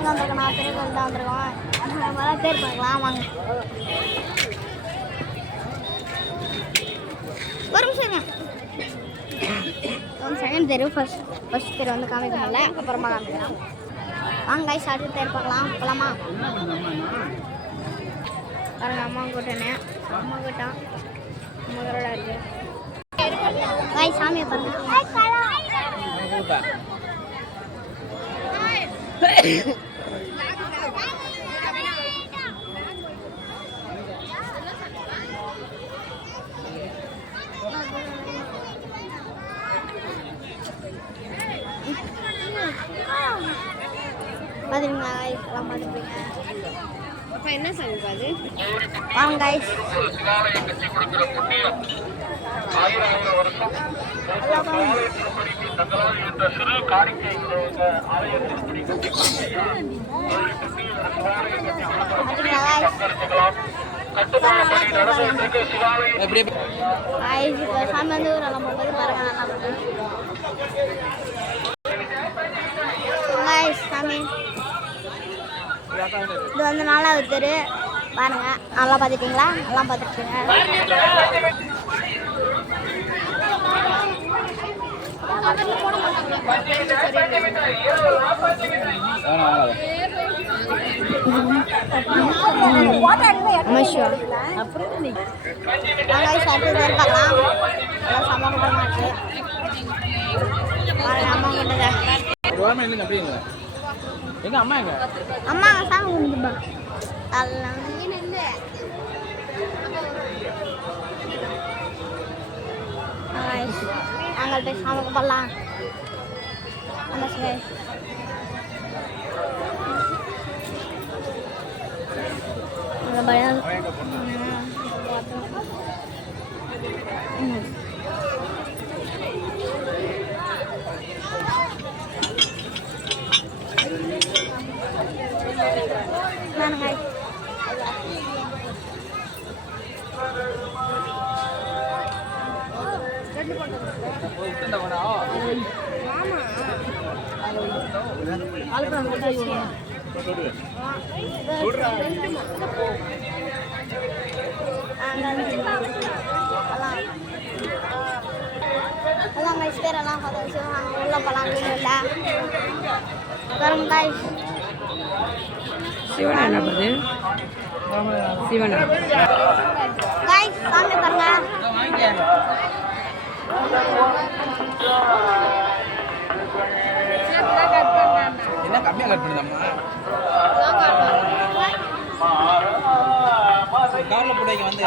எங்கே வந்திருக்கோம்? நான் திருக்கோயில் தான் வந்திருக்கோம். நம்ம பேர் பார்க்கலாம் வாங்க. ஒரு நிமிஷம் செகண்ட் தெரு ஃபர்ஸ்ட் தெரு வந்து காமிக்க முடியல, அப்புறமா காமிக்கலாம் வாங்க. கைஸ் அடுத்த தெரு பார்க்கலாம். போகலாமா? பாருங்க அம்மா கூட்டனே, அம்மா கூட்டம் அம்மா கரோட இருக்கு. கைஸ் சாமியை பாருங்க. பாத்தீங்களா இதெல்லாம் பார்த்துருப்பீங்க. அப்போ என்ன சாமி பாது வாங்க கைஸ். சாமி வந்து நல்லா போகுது பாருங்க. நல்லா சாமி இது வந்து 4வது தெரு பாருங்க. நல்லா பார்த்துட்டீங்களா? நல்லா பார்த்துருக்கீங்க. எங்க அம்மா எங்க? அம்மா சாமி கும்பிடுப்பா. நாங்கள் போய் சாமி கும்பிடலாம். பயம் பேரெல்லாம் உள்ள போலாம். இல்லை சிவனா என்ன பண்ணுது? சிவனா சாமி பாருங்க. என்ன கம்மியா கட் பண்ணுதம்மா? கார்ல போடைக்கு வந்து